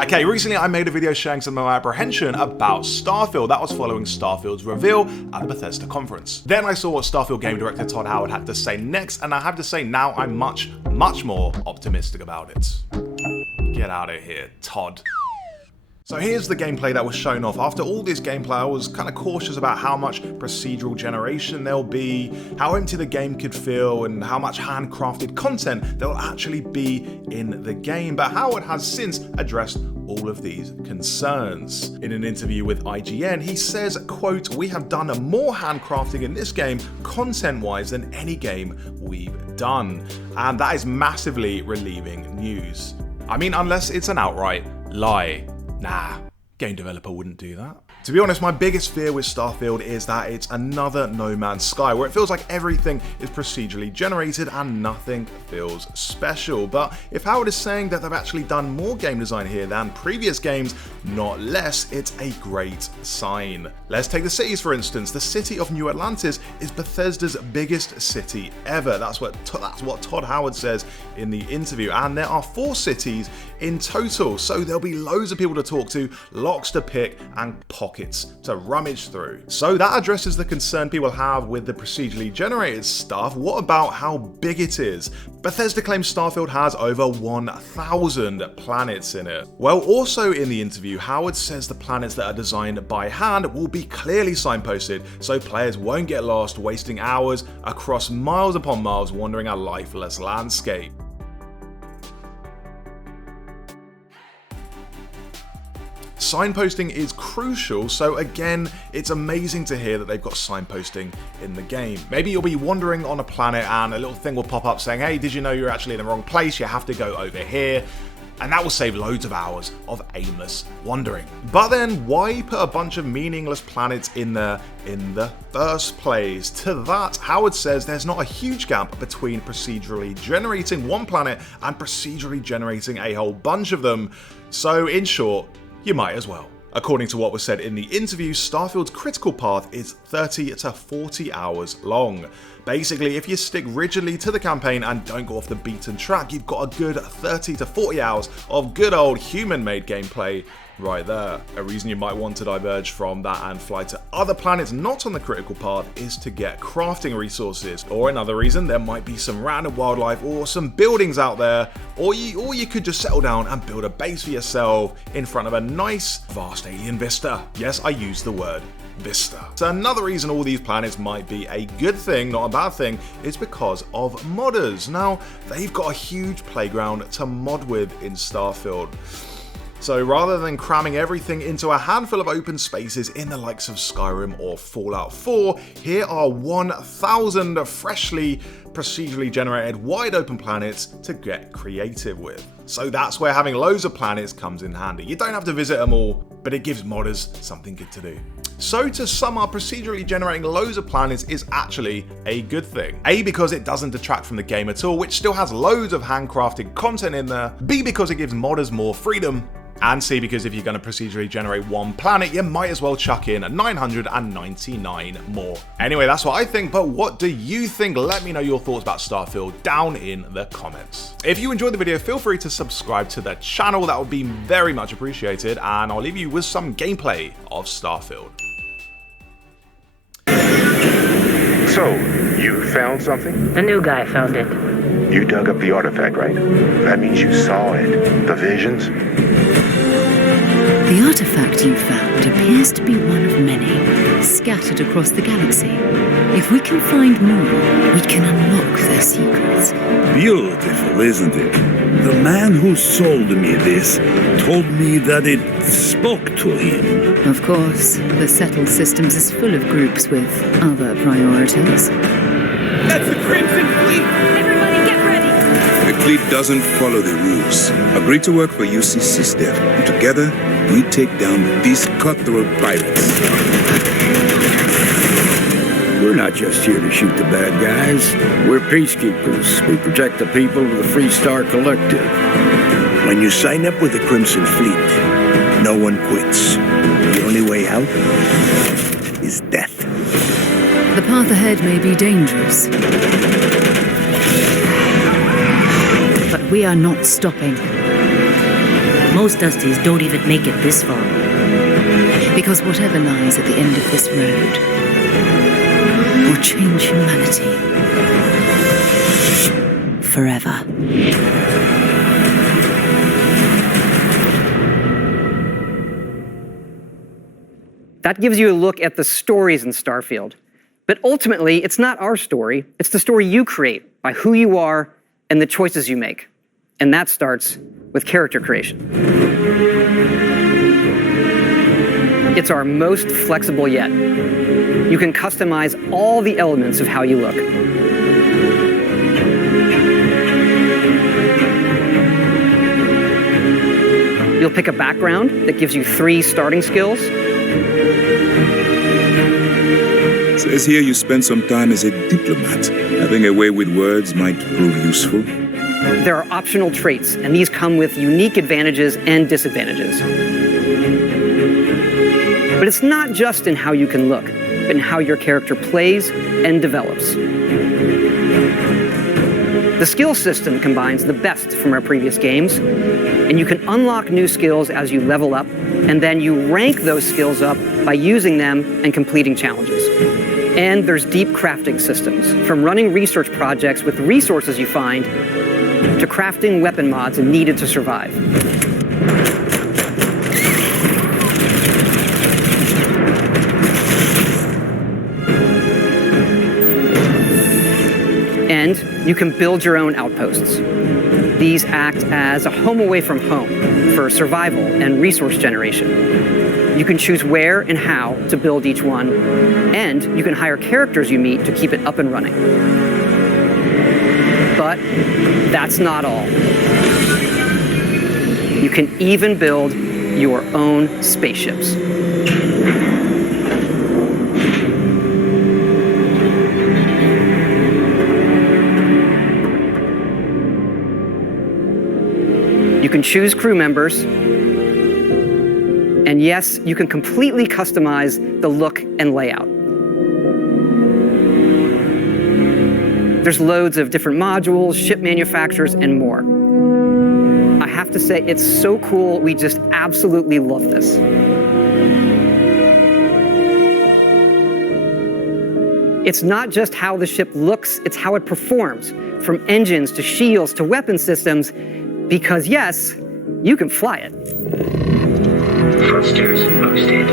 Okay, recently I made a video sharing some of my apprehension about Starfield. That was following Starfield's reveal at the Bethesda conference. Then I saw what Starfield game director Todd Howard had to say next, and I have to say now I'm much more optimistic about it. Get out of here, Todd. So here's the gameplay that was shown off. After all this gameplay, I was kind of cautious about how much procedural generation there'll be, how empty the game could feel, and how much handcrafted content there'll actually be in the game. But Howard has since addressed all of these concerns. In an interview with IGN, he says, quote, "We have done more handcrafting in this game, content-wise, than any game we've done." And that is massively relieving news. I mean, unless it's an outright lie. Nah, game developer wouldn't do that. To be honest, my biggest fear with Starfield is that it's another No Man's Sky, where it feels like everything is procedurally generated and nothing feels special. But if Howard is saying that they've actually done more game design here than previous games, not less, it's a great sign. Let's take the cities for instance. The city of New Atlantis is Bethesda's biggest city ever. That's what Todd Howard says in the interview. And there are 4 cities in total, so there'll be loads of people to talk to, locks to pick, and pockets to rummage through. So that addresses the concern people have with the procedurally generated stuff. What about how big it is? Bethesda claims Starfield has over 1,000 planets in it. Well, also in the interview, Howard says the planets that are designed by hand will be clearly signposted, so players won't get lost wasting hours across miles upon miles wandering a lifeless landscape. Signposting is crucial, so again, it's amazing to hear that they've got signposting in the game. Maybe you'll be wandering on a planet and a little thing will pop up saying, hey, did you know you're actually in the wrong place? You have to go over here. And that will save loads of hours of aimless wandering. But then why put a bunch of meaningless planets in there in the first place? To that, Howard says there's not a huge gap between procedurally generating one planet and procedurally generating a whole bunch of them. So in short, you might as well. According to what was said in the interview, Starfield's critical path is 30 to 40 hours long. Basically, if you stick rigidly to the campaign and don't go off the beaten track, you've got a good 30 to 40 hours of good old human-made gameplay right there. A reason you might want to diverge from that and fly to other planets not on the critical path is to get crafting resources. Or another reason, there might be some random wildlife or some buildings out there, or you could just settle down and build a base for yourself in front of a nice, vast alien vista. Yes, I used the word vista. So another reason all these planets might be a good thing, not a bad thing, is because of modders. Now, they've got a huge playground to mod with in Starfield. So rather than cramming everything into a handful of open spaces in the likes of Skyrim or Fallout 4, here are 1,000 freshly procedurally generated wide open planets to get creative with. So that's where having loads of planets comes in handy. You don't have to visit them all, but it gives modders something good to do. So to sum up, procedurally generating loads of planets is actually a good thing. A, because it doesn't detract from the game at all, which still has loads of handcrafted content in there. B, because it gives modders more freedom. And C, because if you're going to procedurally generate one planet, you might as well chuck in 999 more. Anyway, that's what I think, but what do you think? Let me know your thoughts about Starfield down in the comments. If you enjoyed the video, feel free to subscribe to the channel. That would be very much appreciated, and I'll leave you with some gameplay of Starfield. So, you found something? The new guy found it. You dug up the artifact, right? That means you saw it. The visions? The artifact you found appears to be one of many, scattered across the galaxy. If we can find more, we can unlock their secrets. Beautiful, isn't it? The man who sold me this told me that it spoke to him. Of course, the Settled Systems is full of groups with other priorities. That's the Crimson Fleet! Everybody get ready! The fleet doesn't follow the rules. Agree to work for UCC Steph, and together, we take down these cutthroat pirates. We're not just here to shoot the bad guys. We're peacekeepers. We protect the people of the Free Star Collective. When you sign up with the Crimson Fleet, no one quits. The only way out is death. The path ahead may be dangerous, but we are not stopping. most Dusties don't even make it this far. Because whatever lies at the end of this road will change humanity forever. That gives you a look at the stories in Starfield. But ultimately, it's not our story. It's the story you create by who you are and the choices you make. And that starts with character creation. It's our most flexible yet. You can customize all the elements of how you look. You'll pick a background that gives you 3 starting skills. Says here you spend some time as a diplomat. Having a way with words might prove useful. There are optional traits, and these come with unique advantages and disadvantages. But it's not just in how you can look, but in how your character plays and develops. The skill system combines the best from our previous games, and you can unlock new skills as you level up, and then you rank those skills up by using them and completing challenges. And there's deep crafting systems, from running research projects with resources you find, to crafting weapon mods needed to survive. And you can build your own outposts. These act as a home away from home for survival and resource generation. You can choose where and how to build each one, and you can hire characters you meet to keep it up and running. But that's not all. You can even build your own spaceships. You can choose crew members, and yes, you can completely customize the look and layout. There's loads of different modules, ship manufacturers, and more. I have to say, it's so cool. We just absolutely love this. It's not just how the ship looks, it's how it performs, from engines to shields to weapon systems, because yes, you can fly it. Thrusters boosted.